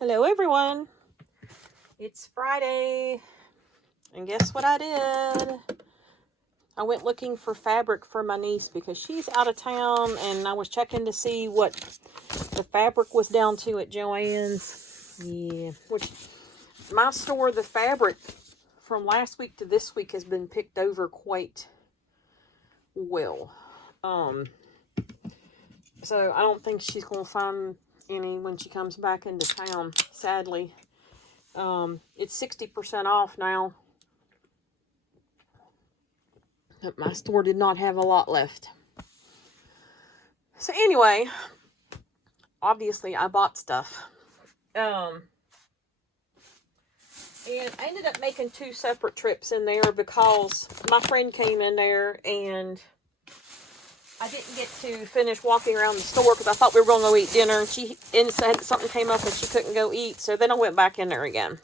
Hello everyone, it's Friday, and guess what I did? I went looking for fabric for my niece because she's out of town, and I was checking to see what the fabric was down to at Joann's. Yeah, which my store, the fabric from last week to this week has been picked over quite well. So I don't think she's going to find any when she comes back into town, sadly. It's 60% off now. But my store did not have a lot left. So anyway, obviously I bought stuff. And I ended up making 2 separate trips in there because my friend came in there and I didn't get to finish walking around the store because I thought we were going to go eat dinner, and she said something came up and she couldn't go eat, so then I went back in there again.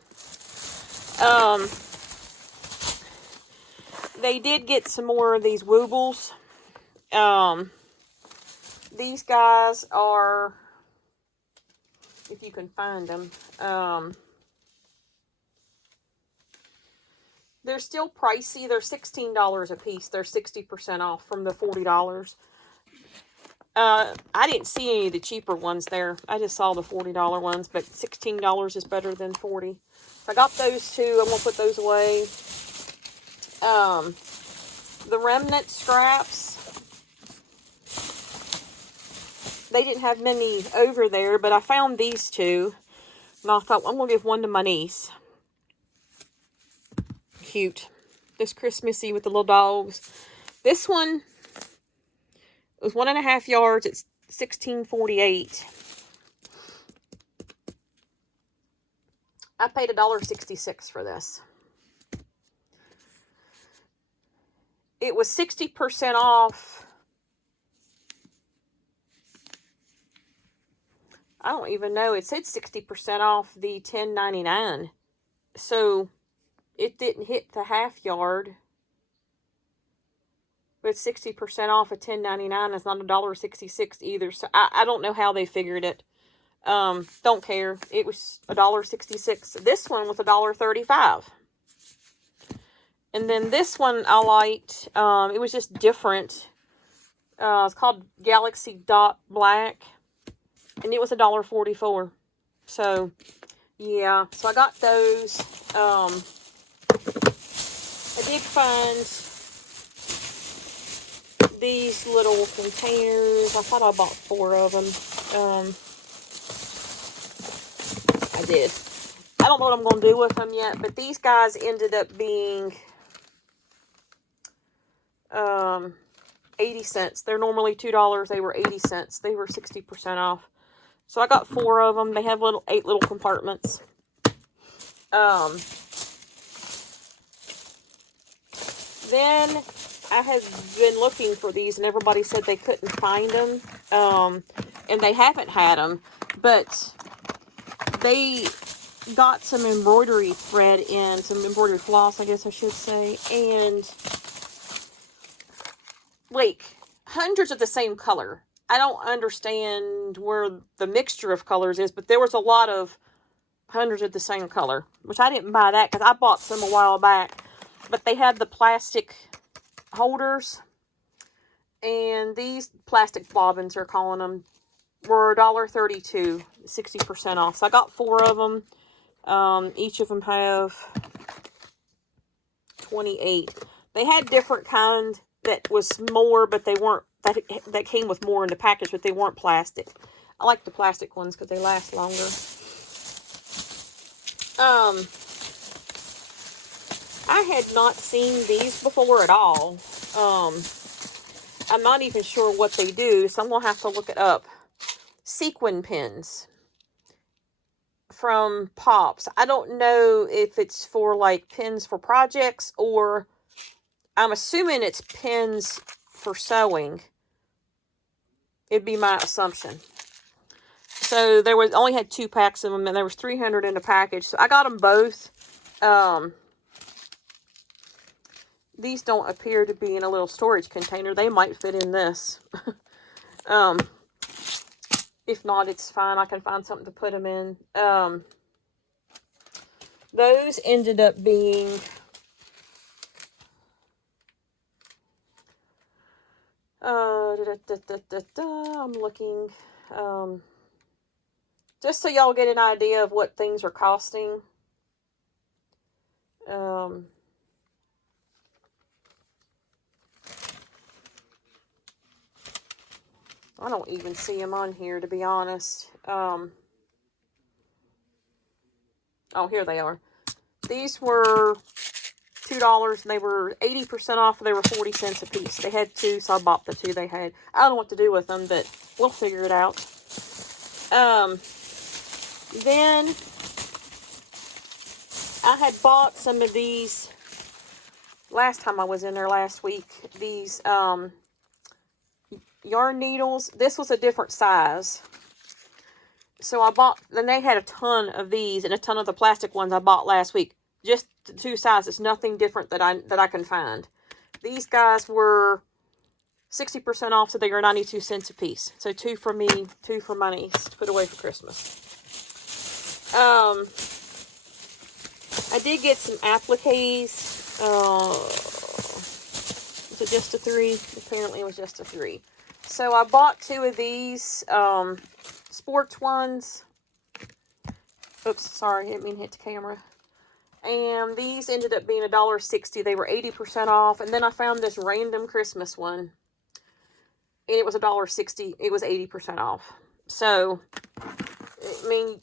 They did get some more of these woobles. These guys are, if you can find them, they're still pricey. They're $16 a piece. They're 60% off from the $40. I didn't see any of the cheaper ones there. I just saw the $40 ones, but $16 is better than $40. So I got those 2. I'm going to put those away. The remnant scraps, they didn't have many over there, but I found these 2. And I thought, I'm going to give one to my niece. Cute. This Christmassy with the little dogs. This one was 1.5 yards. It's $16.48. I paid $1.66 for this. It was 60% off. I don't even know. It said 60% off the $10.99. So it didn't hit the half yard. But 60% off of $10.99 is not $1.66 either. So I don't know how they figured it. Don't care. It was $1.66. This one was $1.35. And then this one I liked. It was just different. It's called Galaxy Dot Black. And it was $1.44. So, yeah. So I got those. I did find these little containers. I thought I bought 4 of them. I did. I don't know what I'm going to do with them yet, but these guys ended up being 80 cents. They're normally $2. They were 80 cents. They were 60% off. So I got 4 of them. They have 8 little compartments. Then I have been looking for these, and everybody said they couldn't find them. And they haven't had them, but they got some embroidery thread in, some embroidery floss, I guess I should say, and like hundreds of the same color. I don't understand where the mixture of colors is, but there was a lot of hundreds of the same color, which I didn't buy that because I bought some a while back. But they had the plastic holders, and these plastic bobbins, they're calling them, were $1.32, 60% off. So I got 4 of them. Each of them have 28. They had different kind that was more, but they weren't, that came with more in the package, but they weren't plastic. I like the plastic ones because they last longer. I had not seen these before at all. I'm not even sure what they do, so I'm going to have to look it up. Sequin pins from Pops. I don't know if it's for like pins for projects, or I'm assuming it's pins for sewing. It'd be my assumption. So there was only had 2 packs of them, and there was 300 in a package. So I got them both. These don't appear to be in a little storage container. They might fit in this. If not, it's fine. I can find something to put them in. Those ended up being I'm looking, just so y'all get an idea of what things are costing. I don't even see them on here, to be honest. Oh, here they are. These were $2, and they were 80% off. They were 40 cents a piece. They had two, so I bought the two they had. I don't know what to do with them, but we'll figure it out. Then I had bought some of these last time I was in there last week. These yarn needles. This was a different size. So I bought, then they had a ton of these and a ton of the plastic ones I bought last week. Just the two sizes, nothing different that I can find. These guys were 60% off, so they were 92 cents a piece. So 2 for me, 2 for my niece to put away for Christmas. I did get some appliques. Was it just a 3? Apparently it was just a 3. So I bought 2 of these sports ones. Oops, sorry, I didn't mean to hit the camera. And these ended up being $1.60. They were 80% off. And then I found this random Christmas one. And it was $1.60. It was 80% off. So, I mean,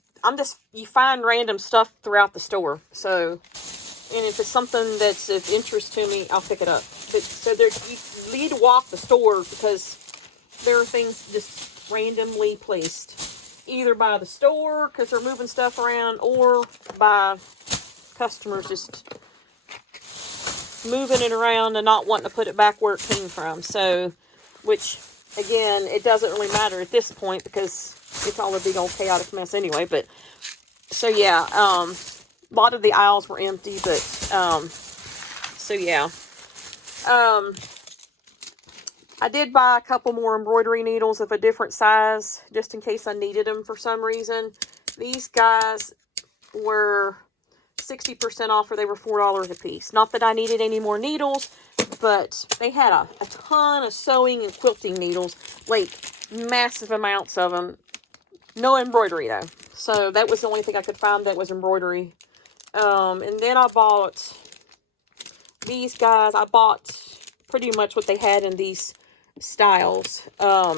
you find random stuff throughout the store. So, and if it's something that's of interest to me, I'll pick it up. But, so you need to walk the store because there are things just randomly placed. Either by the store because they're moving stuff around, or by customers just moving it around and not wanting to put it back where it came from. So, which, again, it doesn't really matter at this point because it's all a big old chaotic mess anyway. But, so yeah, a lot of the aisles were empty, but, so yeah. I did buy a couple more embroidery needles of a different size, just in case I needed them for some reason. These guys were 60% off, or they were $4 a piece. Not that I needed any more needles, but they had a ton of sewing and quilting needles, like massive amounts of them. No embroidery though, so that was the only thing I could find that was embroidery. And then I bought these guys. I bought pretty much what they had in these styles. So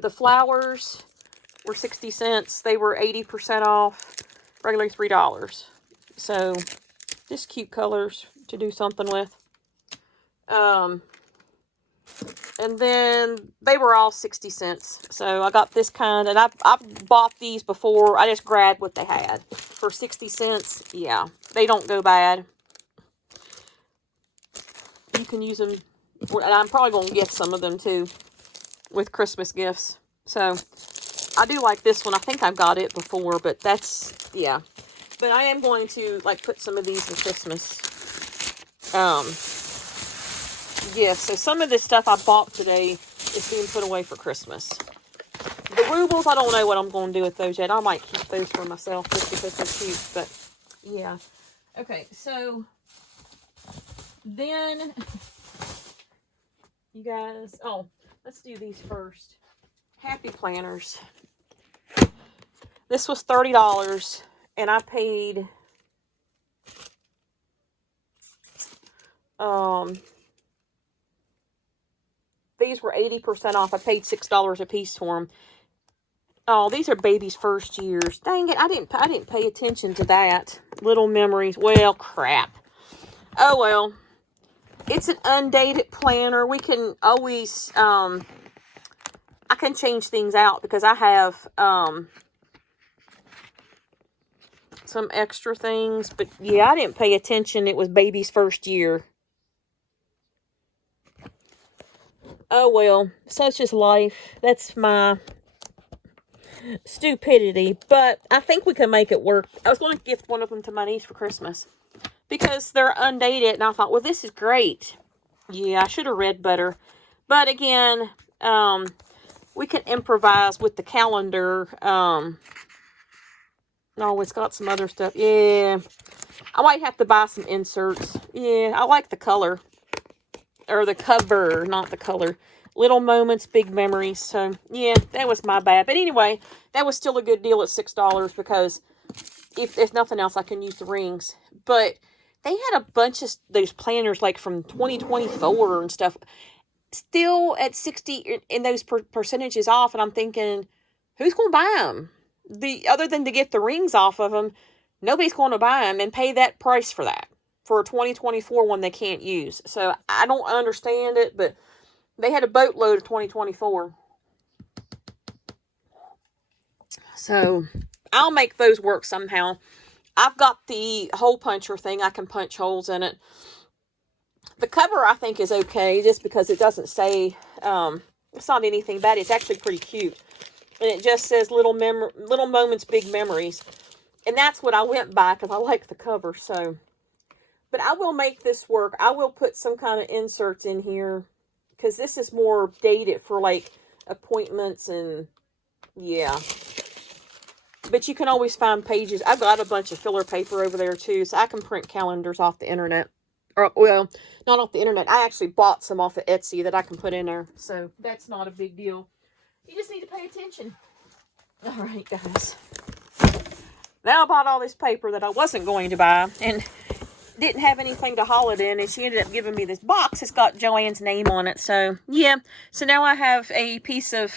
the flowers were 60 cents. They were 80% off, regularly $3. So just cute colors to do something with. And then they were all 60 cents. So I got this kind, and I bought these before. I just grabbed what they had for 60 cents. Yeah, they don't go bad. You can use them, and I'm probably going to get some of them too with Christmas gifts. So I do like this one. I think I've got it before, but that's, yeah. But I am going to, like, put some of these in Christmas gifts. So some of this stuff I bought today is being put away for Christmas. The rubles, I don't know what I'm going to do with those yet. I might keep those for myself just because they're cute, but yeah. Okay, so then you guys, let's do these first. Happy planners. This was $30, and I paid these were 80% off. I paid $6 a piece for them. Oh, these are baby's first years. Dang it, I didn't pay attention to that. Little memories. Well, crap. Oh well. It's an undated planner. We can always I can change things out because I have some extra things, but yeah, I didn't pay attention. It was baby's first year. Oh well, such is life. That's my stupidity, but I think we can make it work. I was going to gift one of them to my niece for Christmas because they're undated, and I thought, well, this is great. Yeah, I should have read better, but again, we can improvise with the calendar. Oh, it's got some other stuff. Yeah. I might have to buy some inserts. Yeah, I like the color. Or the cover, not the color. Little Moments, Big Memories. So, yeah, that was my bad. But anyway, that was still a good deal at $6 because if nothing else, I can use the rings. But they had a bunch of those planners like from 2024 and stuff. Still at 60 in those percentages off. And I'm thinking, who's going to buy them? Other than to get the rings off of them, nobody's going to buy them and pay that price for that. For a 2024 one they can't use. So I don't understand it, but they had a boatload of 2024. So I'll make those work somehow. I've got the hole puncher thing. I can punch holes in it. The cover I think is okay just because it doesn't say, it's not anything bad. It's actually pretty cute. And it just says Little Moments, Big Memories. And that's what I went by because I like the cover, so... But I will make this work. I will put some kind of inserts in here. Because this is more dated for, like, appointments and, yeah. But you can always find pages. I've got a bunch of filler paper over there, too. So I can print calendars off the internet. Or, well, not off the internet. I actually bought some off of Etsy that I can put in there. So that's not a big deal. You just need to pay attention. All right, guys. Now I bought all this paper that I wasn't going to buy. And... didn't have anything to haul it in, and she ended up giving me this box. It's got Joann's name on it, so, yeah. So now I have a piece of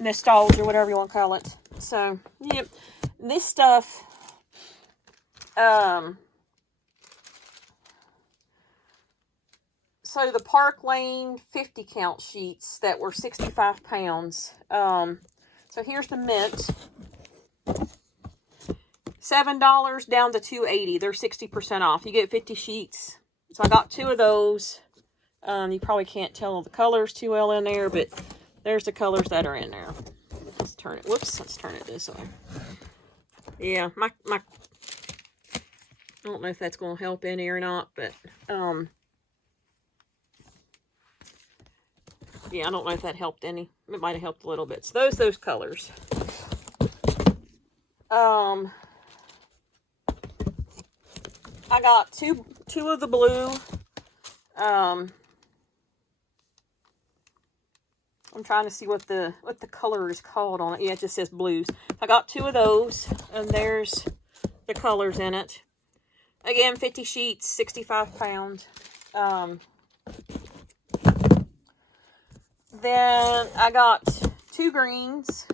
nostalgia, whatever you want to call it. So, yeah. This stuff, so the Park Lane 50 count sheets that were 65 pounds. So here's the mint. $7 down to $2.80. They're 60% off. You get 50 sheets. So I got 2 of those. You probably can't tell the colors too well in there, but there's the colors that are in there. Let's turn it. Whoops. Let's turn it this way. Yeah, my I don't know if that's going to help any or not, but yeah, I don't know if that helped any. It might have helped a little bit. So those colors. I got two of the blue. I'm trying to see what the color is called on it. Yeah, it just says blues. I got 2 of those, and there's the colors in it. Again, 50 sheets, 65 pounds. Then I got 2 greens.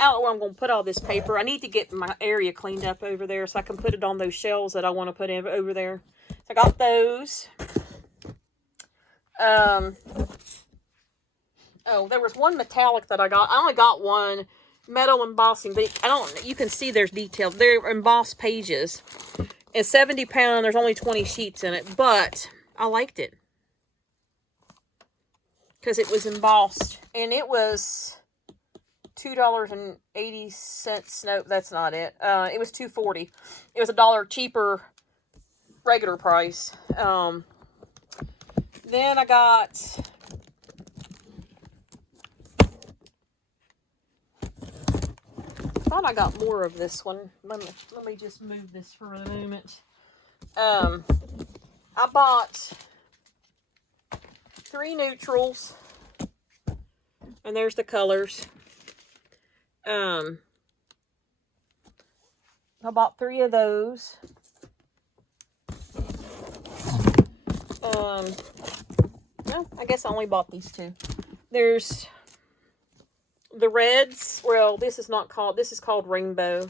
I don't know where I'm going to put all this paper. I need to get my area cleaned up over there so I can put it on those shelves that I want to put in over there. So I got those. Oh, there was one metallic that I got. I only got one metal embossing, but you can see there's detail. They're embossed pages. It's 70 pounds. There's only 20 sheets in it, but I liked it because it was embossed, and it was $2.80. Nope, that's not it. It was $2.40. It was $1 cheaper regular price. Then I got thought I got more of this one. Let me just move this for a moment. I bought 3 neutrals, and there's the colors. I bought 3 of those. No, I guess I only bought these 2. There's the reds. Well, this is called rainbow.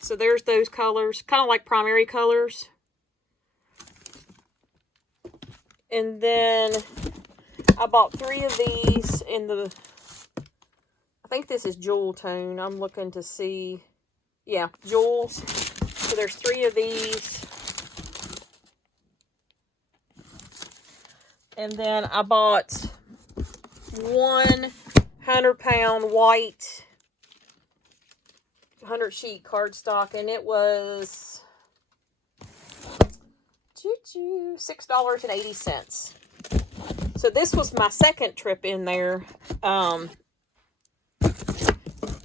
So there's those colors, kind of like primary colors. And then I bought 3 of these in the, I think this is jewel tone. I'm looking to see, yeah, jewels. So there's 3 of these. And then I bought 100-pound white 100 sheet cardstock, and it was $6.80. So this was my second trip in there,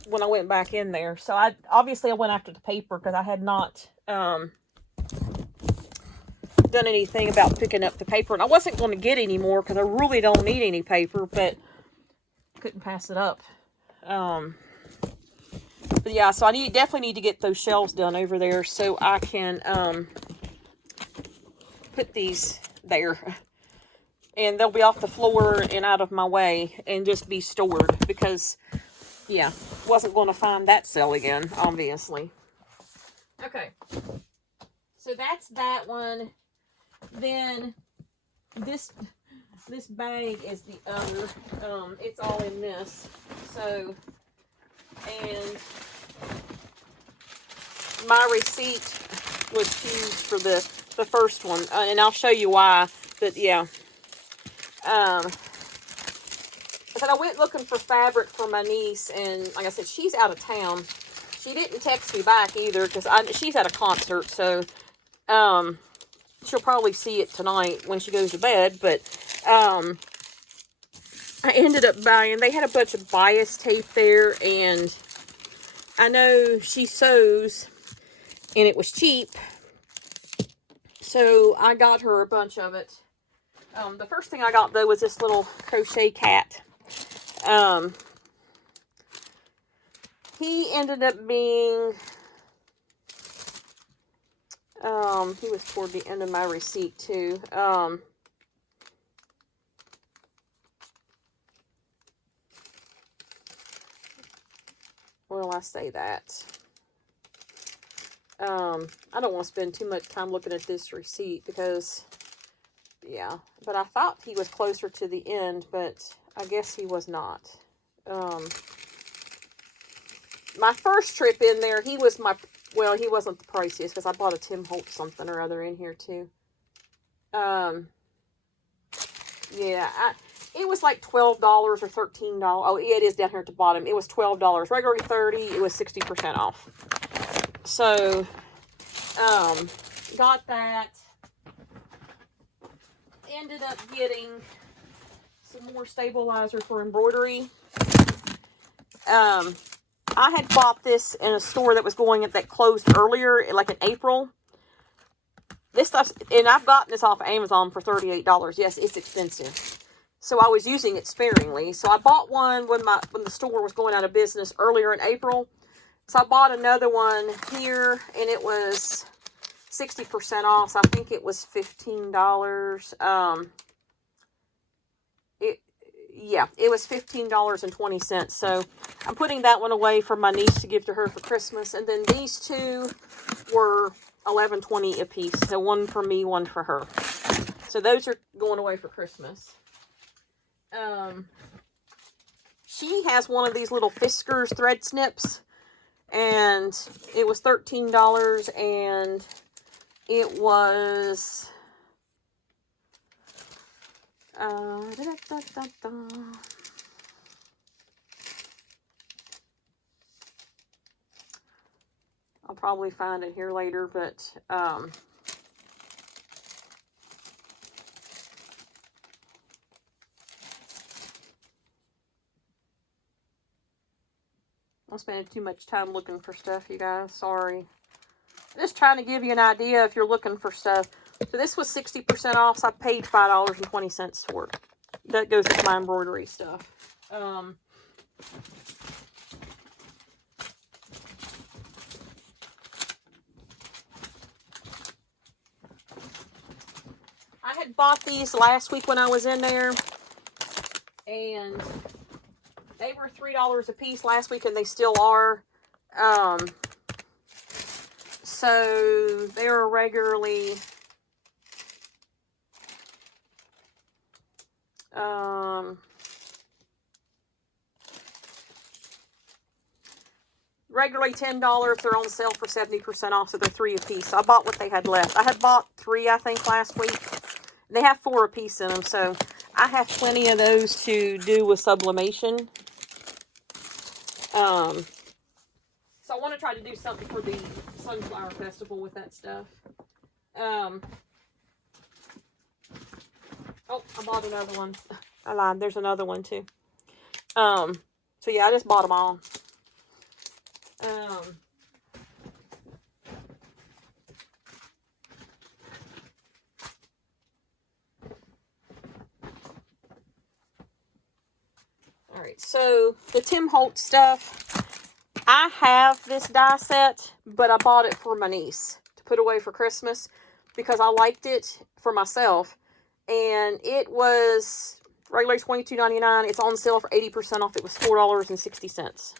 when I went back in there. So I went after the paper because I had not done anything about picking up the paper, and I wasn't going to get any more because I really don't need any paper, but couldn't pass it up. But yeah, so I definitely need to get those shelves done over there so I can put these there, and they'll be off the floor and out of my way and just be stored because, yeah, wasn't going to find that cell again, obviously. Okay, so that's that one. Then this bag is the other. It's all in this. So, and my receipt was huge for the first one, and I'll show you why. But yeah, but I went looking for fabric for my niece, and like I said, she's out of town. She didn't text me back either because she's at a concert, so she'll probably see it tonight when she goes to bed. But I ended up buying. They had a bunch of bias tape there, and I know she sews, and it was cheap, so I got her a bunch of it. The first thing I got though was this little crochet cat. He ended up being, he was toward the end of my receipt too. Where will I say that? I don't want to spend too much time looking at this receipt because, yeah, but I thought he was closer to the end, but I guess he was not. My first trip in there, he was well, he wasn't the priciest because I bought a Tim Holtz something or other in here too. Yeah, it was like $12 or $13. Oh, yeah, it is down here at the bottom. It was $12. Regularly $30. It was 60% off. So, got that. Ended up getting some more stabilizer for embroidery. I had bought this in a store that closed earlier, like in April. This stuff, and I've gotten this off of Amazon for $38. Yes, it's expensive. So I was using it sparingly. So I bought one when the store was going out of business earlier in April. So I bought another one here, and it was 60% off. So I think it was $15. It was $15.20. So I'm putting that one away for my niece to give to her for Christmas. And then these two were $11.20 a piece. So one for me, one for her. So those are going away for Christmas. She has one of these little Fiskars thread snips, and it was $13, and it was I'll probably find it here later, but I'm spending too much time looking for stuff, you guys. Sorry. Just trying to give you an idea if you're looking for stuff. So this was 60% off, so I paid $5.20 for it. That goes with my embroidery stuff. I had bought these last week when I was in there, and they were $3 a piece last week, and they still are. So they were regularly $10. They're on sale for 70% off, so they're 3 a piece. So I bought what they had left. I had bought 3, I think, last week. They have 4 a piece in them, so I have plenty of those to do with sublimation. So I want to try to do something for the Sunflower Festival with that stuff. Oh, I bought another one. I lied. There's another one too. So yeah, I just bought them all. All right, so the Tim Holtz stuff. I have this die set, but I bought it for my niece to put away for Christmas because I liked it for myself. And it was regularly $22.99. It's on sale for 80% off. It was $4.60.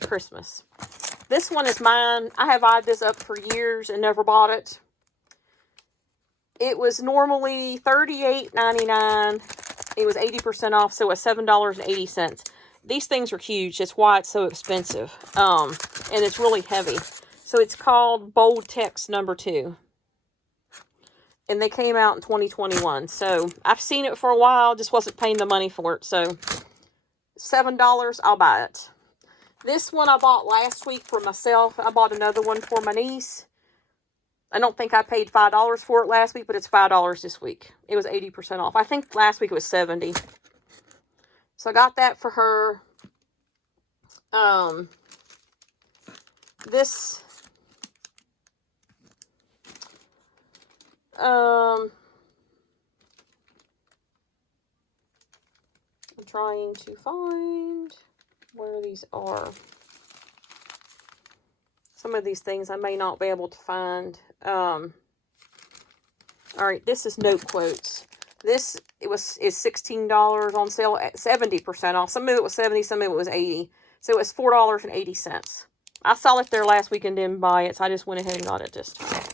Christmas. This one is mine. I have eyed this up for years and never bought it. It was normally $38.99. It was 80% off, so it was $7.80. These things are huge. That's why it's so expensive. And it's really heavy. So it's called Bold Text number 2. And they came out in 2021. So I've seen it for a while. Just wasn't paying the money for it. So $7, I'll buy it. This one I bought last week for myself. I bought another one for my niece. I don't think I paid $5 for it last week, but it's $5 this week. It was 80% off. I think last week it was $70. So I got that for her. This I'm trying to find where these are. Some of these things I may not be able to find. All right, this is note quotes. This is $16 on sale at 70% off. Some of it was 70, some of it was 80. So it was $4.80. I saw it there last week and didn't buy it, so I just went ahead and got it this time.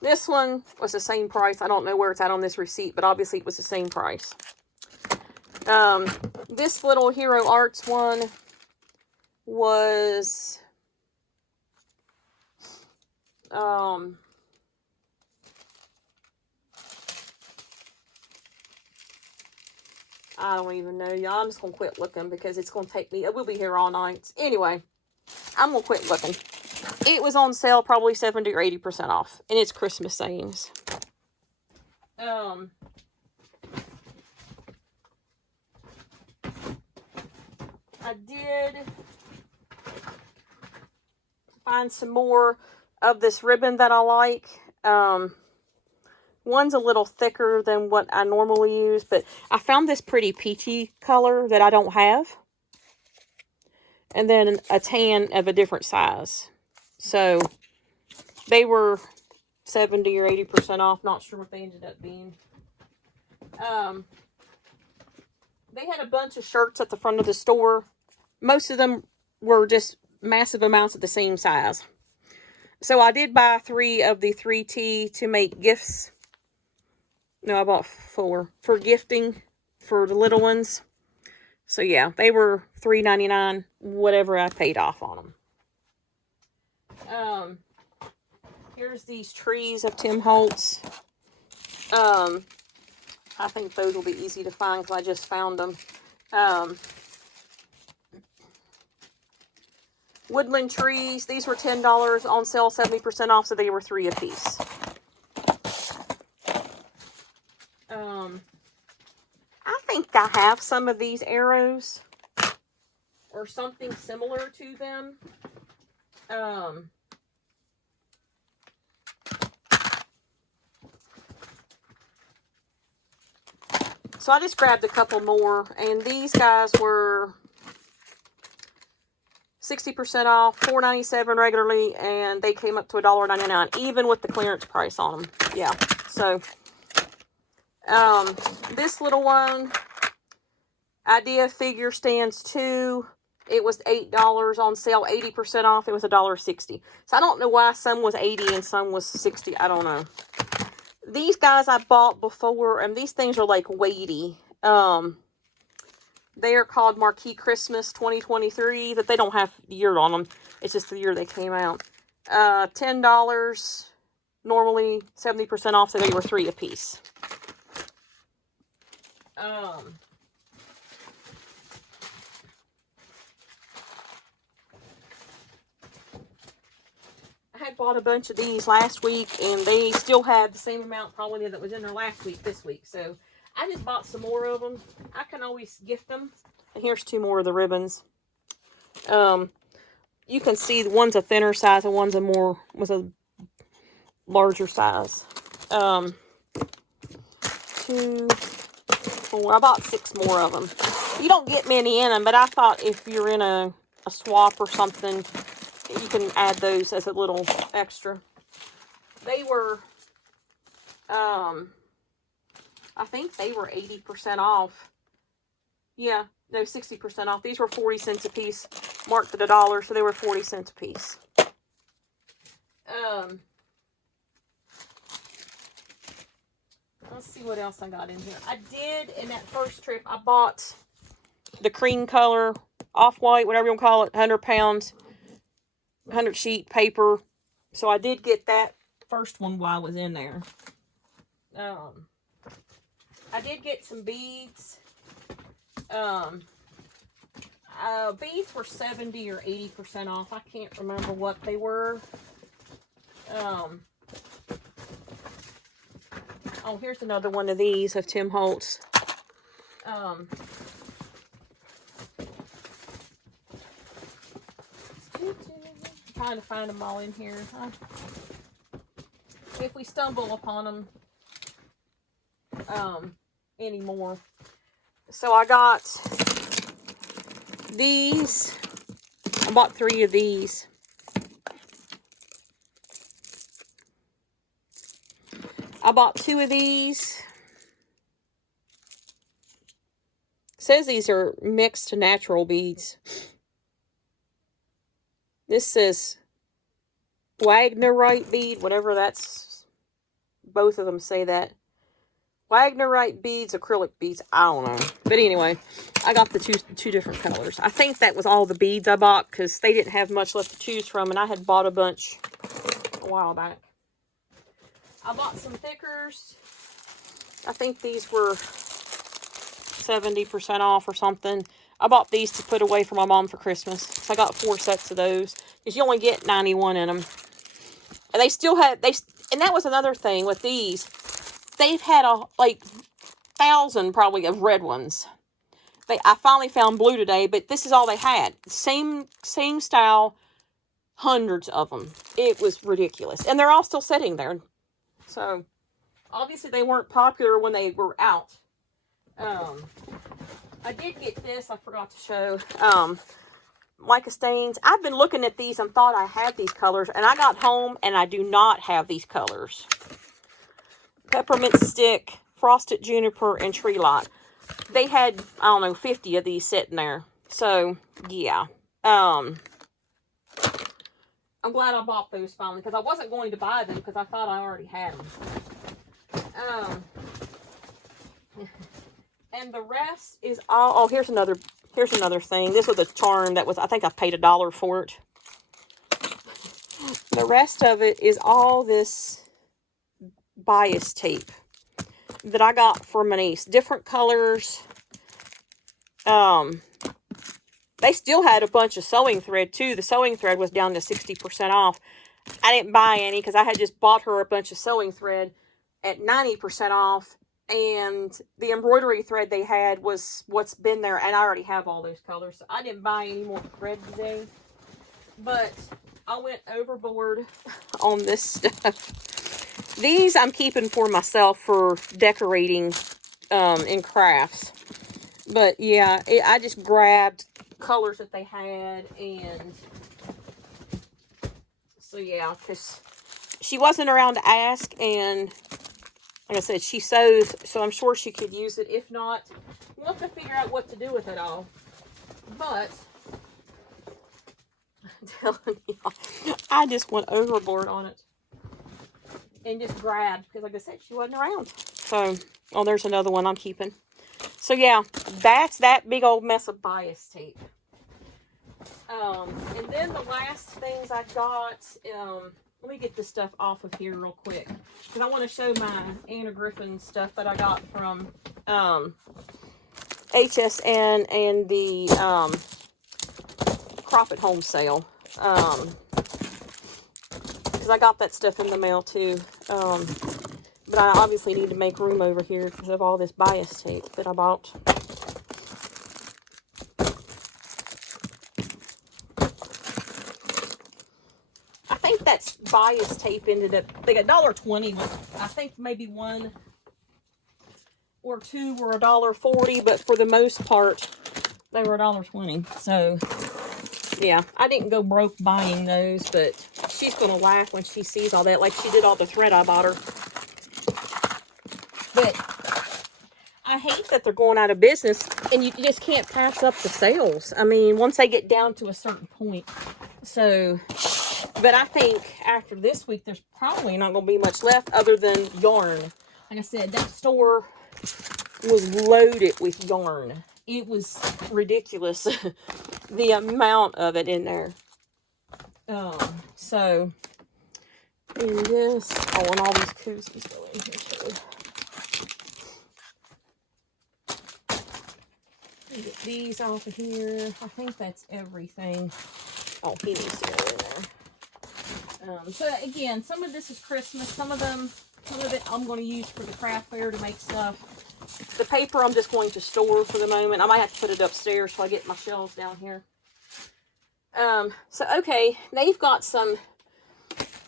This one was the same price. I don't know where it's at on this receipt, but obviously it was the same price. This little Hero Arts one was I don't even know, y'all. I'm just going to quit looking because it's going to take me... We'll be here all night. Anyway, I'm going to quit looking. It was on sale probably 70 or 80% off. And it's Christmas sayings. I did find some more of this ribbon that I like. One's a little thicker than what I normally use, but I found this pretty peachy color that I don't have. And then a tan of a different size. So, they were 70 or 80% off. Not sure what they ended up being. They had a bunch of shirts at the front of the store. Most of them were just massive amounts of the same size. So, I did buy 3 of the 3T to make gifts. No, I bought 4 for gifting for the little ones. So, yeah, they were $3.99, whatever I paid off on them. Here's these trees of Tim Holtz. I think those will be easy to find because I just found them. Woodland trees. These were $10 on sale, 70% off, so they were 3 a piece. I think I have some of these arrows or something similar to them. So I just grabbed a couple more, and these guys were 60% off, $4.97 regularly, and they came up to $1.99, even with the clearance price on them. Yeah, so this little one, Idea Figure Stands 2, it was $8 on sale, 80% off, it was $1.60. So I don't know why some was 80 and some was 60, I don't know. These guys I bought before, and these things are like weighty. They are called Marquee Christmas 2023, but they don't have the year on them. It's just the year they came out. $10, normally 70% off, so they were 3 a piece. had bought a bunch of these last week, and they still had the same amount probably that was in there last week this week. So I just bought some more of them. I can always gift them. And here's 2 more of the ribbons. You can see one's a thinner size and one's was a larger size. 2, 4. I bought 6 more of them. You don't get many in them, but I thought if you're in a swap or something, you can add those as a little extra. They were, I think they were 80% off. Yeah, no, 60% off. These were 40 cents a piece, marked at $1, so they were 40 cents a piece. Let's see what else I got in here. I did, in that first trip, I bought the cream color, off-white, whatever you want to call it, 100 pounds, 100 sheet paper. So I did get that first one while I was in there. I did get some beads. Beads were 70 or 80% off. I can't remember what they were. Oh, here's another one of these of Tim Holtz. Trying to find them all in here. If we stumble upon them anymore. So I got these. I bought 3 of these. I bought 2 of these. It says these are mixed natural beads. This says Wagnerite bead, whatever that's. Both of them say that. Wagnerite beads, acrylic beads, I don't know. But anyway, I got the two different colors. I think that was all the beads I bought because they didn't have much left to choose from, and I had bought a bunch a while back. I bought some thickers. I think these were 70% off or something. I bought these to put away for my mom for Christmas. So I got 4 sets of those. Because you only get 91 in them. And they still had, and that was another thing with these. They've had like 1,000 probably of red ones. I finally found blue today, but this is all they had. Same style, hundreds of them. It was ridiculous. And they're all still sitting there. So, obviously they weren't popular when they were out. I did get this, I forgot to show. Mica stains. I've been looking at these and thought I had these colors, and I got home and I do not have these colors. Peppermint stick, frosted juniper, and tree lot. They had, I don't know, 50 of these sitting there. So, yeah. I'm glad I bought those finally, because I wasn't going to buy them because I thought I already had them. And the rest is all, oh, here's another thing. This was a charm that was, I think I paid $1 for it. The rest of it is all this bias tape that I got from my niece. Different colors. They still had a bunch of sewing thread too. The sewing thread was down to 60% off. I didn't buy any because I had just bought her a bunch of sewing thread at 90% off. And the embroidery thread they had was what's been there. And I already have all those colors. So I didn't buy any more thread today. But I went overboard on this stuff. These I'm keeping for myself for decorating in crafts. But yeah, I just grabbed colors that they had. And so yeah, because she wasn't around to ask. And like I said, she sews, so I'm sure she could use it. If not, we'll have to figure out what to do with it all. But I'm telling you, I just went overboard on it. And just grabbed, because like I said, she wasn't around. So, oh, there's another one I'm keeping. So yeah, that's that big old mess of bias tape. And then the last things I got, let me get this stuff off of here real quick. Because I want to show my Anna Griffin stuff that I got from HSN and the Crop at Home sale. I got that stuff in the mail too. But I obviously need to make room over here because of all this bias tape that I bought. I think that's bias tape ended up, they got $1.20, but I think maybe one or two were $1.40, but for the most part, they were $1.20. So, yeah, I didn't go broke buying those, but she's going to laugh when she sees all that, like she did all the thread I bought her. But I hate that they're going out of business, and you just can't pass up the sales. I mean, once they get down to a certain point. So, but I think after this week, there's probably not going to be much left other than yarn. Like I said, that store was loaded with yarn. It was ridiculous, the amount of it in there. So, and this, oh, and all these koozies go in here too. Get these off of here. I think that's everything. Oh, he needs to go in there. So again, some of this is Christmas. Some of it I'm going to use for the craft fair to make stuff. The paper I'm just going to store for the moment. I might have to put it upstairs so I get my shelves down here. So okay, they've got some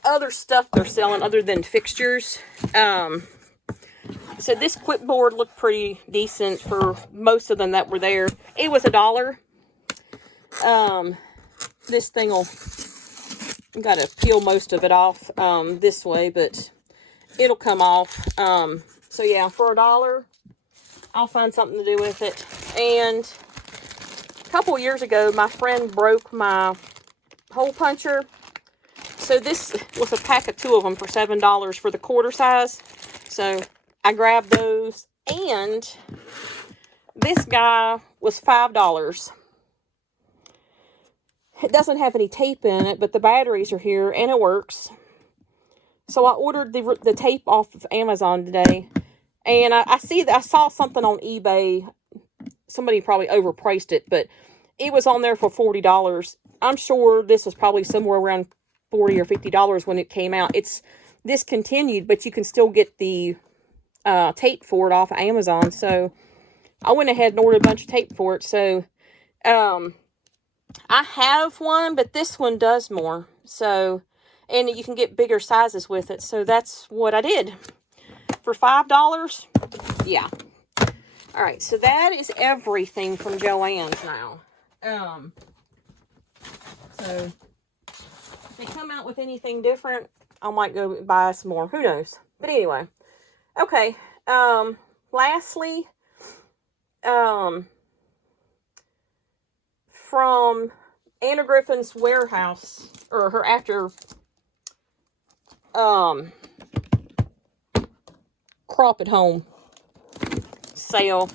other stuff they're selling other than fixtures. So this clipboard looked pretty decent for most of them that were there. It was $1. This thing will, got to peel most of it off this way, but it'll come off. So yeah, for $1, I'll find something to do with it. And a couple years ago, my friend broke my hole puncher. So this was a pack of 2 of them for $7 for the quarter size. So I grabbed those, and this guy was $5. It doesn't have any tape in it, but the batteries are here, and it works. So I ordered the tape off of Amazon today, and I saw something on eBay. Somebody probably overpriced it, but it was on there for $40. I'm sure this was probably somewhere around $40 or $50 when it came out. It's discontinued, but you can still get the tape for it off of Amazon. So I went ahead and ordered a bunch of tape for it. So I have one, but this one does more. So, and you can get bigger sizes with it. So that's what I did for $5. Yeah. All right. So that is everything from Joann's now. So if they come out with anything different, I might go buy some more. Who knows? But anyway. Okay, lastly, from Anna Griffin's warehouse, or her after, crop at home sale,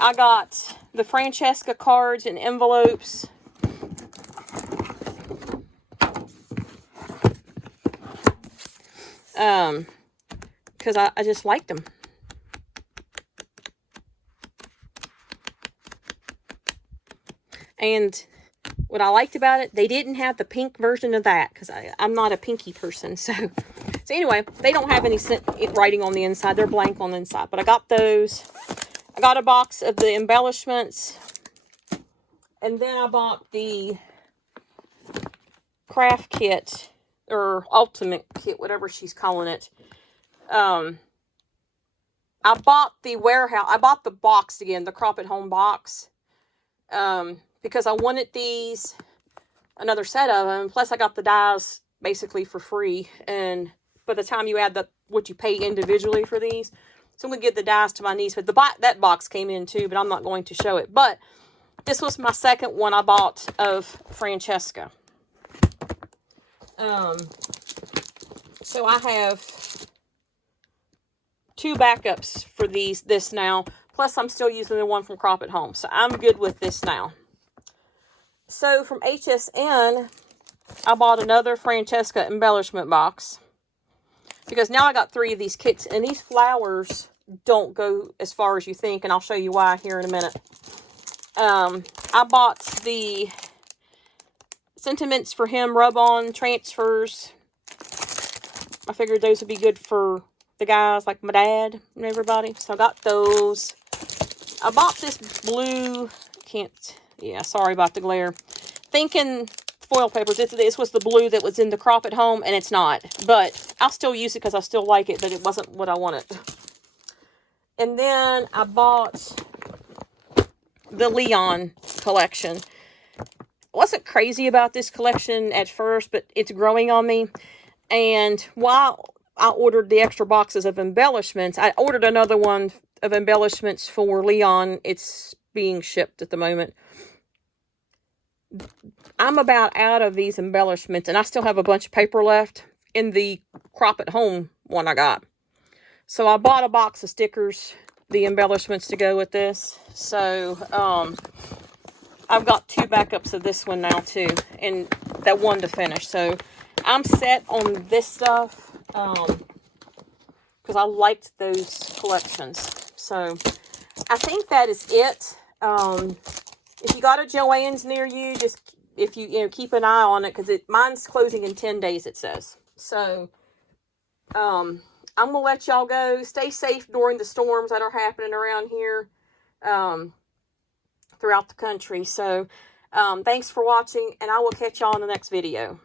I got the Francesca cards and envelopes. Because I just liked them. And what I liked about it, they didn't have the pink version of that, because I'm not a pinky person. So anyway, they don't have any writing on the inside. They're blank on the inside. But I got those. I got a box of the embellishments. And then I bought the craft kit, or ultimate kit, whatever she's calling it. I bought the warehouse. I bought the box again, the crop at home box, because I wanted these, another set of them. Plus, I got the dies basically for free. And by the time you add what you pay individually for these, so I'm gonna give the dies to my niece. But that box came in too, but I'm not going to show it. But this was my second one I bought of Francesca. So I have 2 backups for this now. Plus, I'm still using the one from Crop at Home. So I'm good with this now. So from HSN, I bought another Francesca embellishment box. Because now I got 3 of these kits. And these flowers don't go as far as you think. And I'll show you why here in a minute. I bought the Sentiments for Him rub-on transfers. I figured those would be good for the guys like my dad and everybody. So I got those. I bought this blue, sorry about the glare. Thinking foil papers, this was the blue that was in the crop at home, and it's not. But I'll still use it because I still like it, but it wasn't what I wanted. And then I bought the Leon collection. Wasn't crazy about this collection at first, but it's growing on me. And while I ordered the extra boxes of embellishments, I ordered another one of embellishments for Leon. It's being shipped at the moment. I'm about out of these embellishments, and I still have a bunch of paper left in the crop at home one I got. So I bought a box of stickers, the embellishments to go with this. So I've got 2 backups of this one now too, and that one to finish. So I'm set on this stuff because I liked those collections. So I think that is it. If you got a Joann's near you, just if you keep an eye on it, because mine's closing in 10 days, it says. So I'm gonna let y'all go. Stay safe during the storms that are happening around here throughout the country. So thanks for watching, and I will catch y'all in the next video.